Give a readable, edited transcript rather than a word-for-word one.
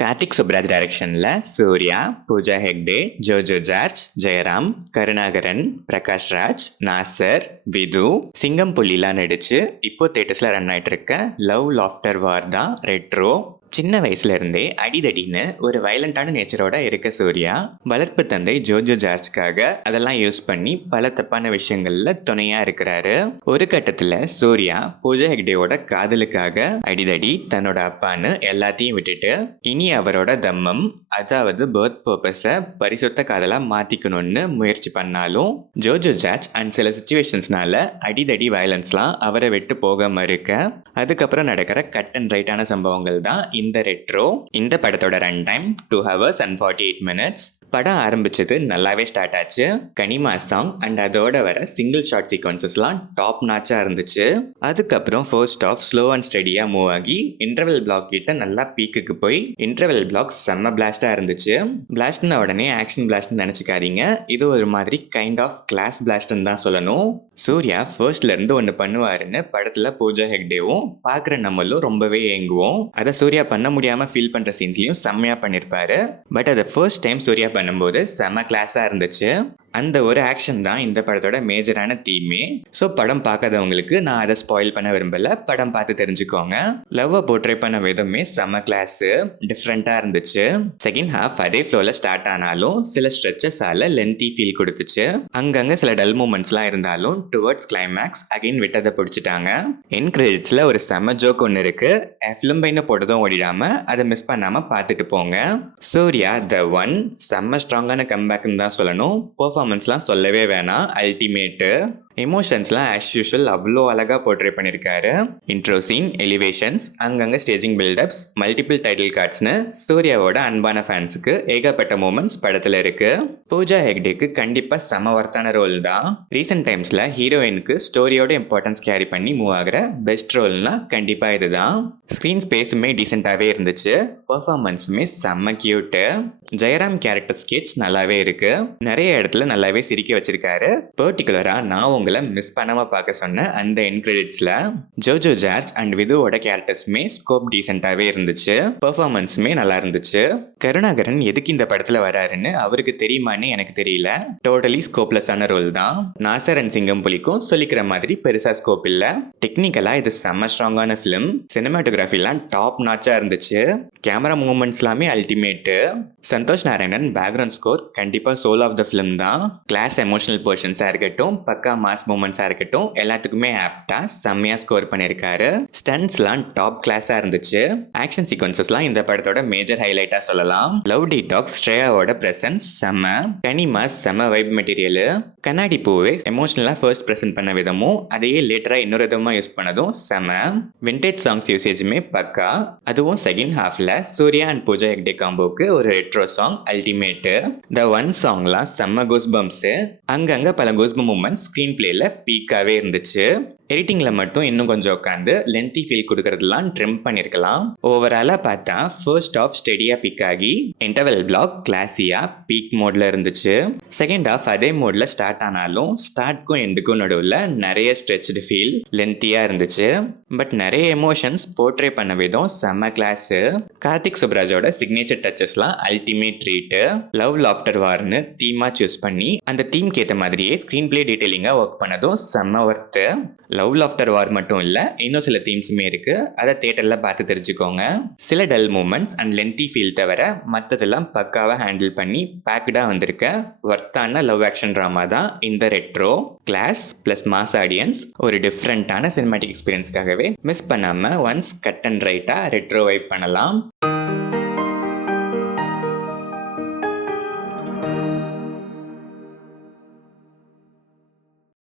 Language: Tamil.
கார்த்திக் சுப்ராஜ் டைரக்ஷன்ல சூர்யா, பூஜா ஹெக்டே, ஜோஜோ ஜார்ஜ், ஜெயராம், கருணாகரன், பிரகாஷ் ராஜ், நாசர், விது, சிங்கம் புலிலாம் நடிச்சு இப்போ தியேட்டர்ஸ்ல ரன் ஆயிட்டு இருக்க லவ் லாஃப்டர் வார் தான் ரெட்ரோ. சின்ன வயசுல இருந்தே அடிதடின்னு ஒரு வயலண்டான நேச்சரோட இருக்க சூர்யா வளர்ப்பு தந்தை ஜோஜோ ஜார்ஜ்காக அதெல்லாம் யூஸ் பண்ணி பல தப்பான விஷயங்கள்ல துணையா இருக்கிறாரு. ஒரு கட்டத்துல சூர்யா பூஜா ஹெக்டேவோட காதலுக்காக அடிதடி தன்னோட அப்பான்னு எல்லாத்தையும் விட்டுட்டு இனி அவரோட தம்மம், அதாவது பர்த் பர்பஸை பரிசுத்த காதலா மாத்திக்கணும்னு முயற்சி பண்ணாலும் ஜோஜோ ஜார்ஜ் அண்ட் சில சுச்சுவேஷன்ஸ்னால அடிதடி வயலன்ஸ்லாம் அவரை விட்டு போக மறுக்க அதுக்கப்புறம் நடக்கிற கட் அண்ட் ரைட்டான சம்பவங்கள் தான் இந்த ரெட்ரோ. இந்த படத்தோட run time 2 hours and 48 minutes. படம் ஆரம்பிச்சது நல்லாவே ஸ்டார்ட் ஆச்சு. கனிமா சாங் அண்ட் அதோட வர சிங்கிள் ஷார்ட் சீக்வன்சஸ்லாம் டாப் நாச்சா இருந்துச்சு. அதுக்கப்புறம் ஃபர்ஸ்ட் ஆஃப் ஸ்லோ அண்ட் ஸ்டெடியா மூவ் ஆகி இன்டர்வெல் பிளாக் கிட்ட நல்லா பீக்குக்கு போய் இன்டர்வெல் பிளாக் செம்ம பிளாஸ்டா இருந்துச்சு. பிளாஸ்ட்ன உடனே ஆக்ஷன் பிளாஸ்ட்னு நினைச்சுக்காதீங்க, இது ஒரு மாதிரி கைண்ட் ஆஃப் கிளாஸ் பிளாஸ்ட்னு தான் சொல்லணும். சூர்யா ஃபர்ஸ்ட்ல இருந்து ஒன்று பண்ணுவாருன்னு படத்துல பூஜா ஹெக்டேவும் பார்க்குற நம்மளும் ரொம்பவே ஏங்குவோம். அதை சூர்யா பண்ண முடியாம ஃபீல் பண்ற சீன்ஸ்லயும் செம்மையா பண்ணியிருப்பாரு. பட் அதை ஃபர்ஸ்ட் டைம் சூர்யா பண்ணும்போது செம்ம கிளாஸா இருந்துச்சு. அந்த ஒரு ஆக்ஷன் தான் இந்த படத்தோட மேஜரான தீமே. ஸோ படம் பார்க்காதவங்களுக்கு நான் அதை ஸ்பாயில் பண்ண விரும்பல, படம் பார்த்து தெரிஞ்சுக்கோங்க. லவ்வை போர்ட்ரே பண்ண விதமே செம்ம கிளாஸ் டிஃப்ரெண்ட்டாக இருந்துச்சு. செகண்ட் ஹாஃப் அதே ஃப்ளோவில் ஸ்டார்ட் ஆனாலும் சில ஸ்ட்ரெச்சஸால லென்த்தி ஃபீல் கொடுத்துச்சு. அங்கங்கே சில டல் மூமெண்ட்ஸ்லாம் இருந்தாலும் டுவர்ட்ஸ் கிளைமேக்ஸ் அகைன் விட்டதை பிடிச்சிட்டாங்க. என் கிரெடிட்ஸில் ஒரு செம்ம ஜோக் ஒன்று இருக்கு, ஃபிலிம் பைனை போட்டதும் ஓடிடாம அதை மிஸ் பண்ணாமல் பார்த்துட்டு போங்க. சூர்யா த ஒன் செம்ம ஸ்ட்ராங்கான கம்பேக்னு தான் சொல்லணும். பெர்ஃபார்மன்ஸ்லாம் சொல்லவே வேணாம், அல்டிமேட்டு. எமோஷன்ஸ்லாம் ஆஸ் யூஷுவல் அவ்வளோ அழகாக போர்ட்ரே பண்ணியிருக்காரு. இன்ட்ரோ சீன், எலிவேஷன்ஸ், அங்கங்கே ஸ்டேஜிங் பில்டப்ஸ், மல்டிபிள் டைட்டில் கார்ட்ஸ்னு சூர்யாவோட அன்பான ஃபேன்ஸுக்கு ஏகப்பட்ட மூமெண்ட்ஸ் படத்தில் இருக்கு. பூஜா ஹெக்டேக்கு கண்டிப்பாக செம ஒர்த்தான ரோல் தான். ரீசெண்ட் டைம்ஸில் ஹீரோயினுக்கு ஸ்டோரியோட இம்பார்ட்டன்ஸ் கேரி பண்ணி மூவ் ஆகிற பெஸ்ட் ரோல்னா கண்டிப்பாக இதுதான். ஸ்க்ரீன் ஸ்பேஸுமே டீசெண்டாகவே இருந்துச்சு, பர்ஃபார்மன்ஸுமே செம்ம கியூட்டு. ஜெயராம் கேரக்டர் ஸ்கெட்ச் நல்லாவே இருக்கு, நிறைய இடத்துல நல்லாவே சிரிக்க வச்சிருக்காரு. பர்டிகுலராக நான் உங்களை மிஸ் பண்ணாம பார்க்க சொன்ன அந்த என் கிரெடிட்ஸ்ல ஜோஜோ ஜார்ஜ் அண்ட் விதுவோட கேரக்டர்ஸ்மே ஸ்கோப் டீசெண்டாவே இருந்துச்சு, பெர்ஃபார்மன்ஸுமே நல்லா இருந்துச்சு. கருணாகரன் எதுக்கு இந்த படத்துல வராருன்னு அவருக்கு தெரியுமான்னு எனக்கு தெரியல, டோட்டலி ஸ்கோப்லெஸ்ஸான ரோல் தான். நாசர் அண்ட் சிங்கம் புலிக்கும் சொல்லிக்கிற மாதிரி பெருசா ஸ்கோப் இல்ல. டெக்னிக்கலா இது செம்ம ஸ்ட்ராங்கான ஃபிலிம், சினிமாட்டோகிராஃபிலாம் டாப் நாச்சா இருந்துச்சு, கேமரா மூவ்மெண்ட்ஸ் எல்லாமே ultimate. Santhosh Narayanan background score கண்டிப்பா சோல் ஆஃப் த ஃபிலிம் தான். கிளாஸ் எமோஷனல் போர்ஷன்ஸா இருக்கட்டும், பக்கா மாஸ் மூமெண்ட்ஸாக இருக்கட்டும், எல்லாத்துக்குமே ஆப்டாக செம்மையாக ஸ்கோர் பண்ணியிருக்காரு. ஸ்டன்ட்ஸ்லாம் டாப் கிளாஸாக இருந்துச்சு. ஆக்ஷன் சீக்வன்சஸ்லாம் இந்த படத்தோட மேஜர் ஹைலைட்டாக சொல்லலாம். லவ் டீடாக்ஸ் ஸ்ரேயாவோட பிரசன்ஸ் செம்ம. கனிமா செம்ம வைப் மெட்டீரியல். கண்ணாடி பூவே எமோஷனலாக ஃபர்ஸ்ட் ப்ரெசென்ட் பண்ண விதமும் அதையே லேட்டராக இன்னொரு விதமாக யூஸ் பண்ணதும் செம்ம. விண்டேஜ் சாங்ஸ் யூசேஜுமே பக்கா. அதுவும் செகண்ட் ஹாஃப்ல சூர்யா அண்ட் பூஜா ஹெக்டே காம்போக்கு ஒரு retro song ultimate. The one சாங்லாம் செம்ம கூஸ் பம்ப்ஸு, அங்கங்கே பல கூஸ் மூமெண்ட்ஸ் ஸ்க்ரீன் பிளேல பீக்காவே இருந்துச்சு. எடிட்டிங்ல மட்டும் இன்னும் கொஞ்சம் உட்காந்து லென்த்தி ஃபீல் கொடுக்கறதுலாம் ட்ரிம் பண்ணியிருக்கலாம். ஓவராலாக பார்த்தா ஃபர்ஸ்ட் ஆஃப் ஸ்டெடியா பிக் ஆகி இன்டர்வெல் பிளாக் கிளாஸியா பீக் மோட்ல இருந்துச்சு. செகண்ட் ஆஃப் அதே மோட்ல ஸ்டார்ட் ஆனாலும் ஸ்டார்ட்க்கும் எண்டுக்கும் நடுவில் நிறைய ஸ்ட்ரெச்டு ஃபீல் லென்த்தியா இருந்துச்சு. பட் நிறைய எமோஷன்ஸ் போர்ட்ரே பண்ண விதம் செம்ம கிளாஸு. கார்த்திக் சுப்ராஜோட சிக்னேச்சர் டச்சஸ்லாம் அல்டிமேட் ட்ரீட்டு. லவ் லாஃப்டர் வார்னு தீமா சூஸ் பண்ணி அந்த தீம்க்கு ஏற்ற மாதிரியே ஸ்க்ரீன் பிளே டீட்டெயிலிங்காக ஒர்க் பண்ணதும் செம்ம ஒர்த்து. லவ் லாஃப்டர் வார் மட்டும் இல்லை, இன்னும் சில தீம்ஸுமே இருக்கு, அதை தியேட்டரில் பார்த்து தெரிஞ்சுக்கோங்க. சில dull moments and lengthy feel தவிர மற்றதெல்லாம் பக்காவாக ஹேண்டில் பண்ணி பேக்டாக வந்திருக்க ஒர்த்தான லவ் ஆக்ஷன் ட்ராமா தான் இந்த Retro. Class plus mass audience ஒரு டிஃப்ரெண்ட்டான சினிமாட்டிக் எக்ஸ்பீரியன்ஸ்க்காகவே மிஸ் பண்ணாமல் ஒன்ஸ் கட் அண்ட் ரைட்டாக ரெட்ரோ வைப் பண்ணலாம்.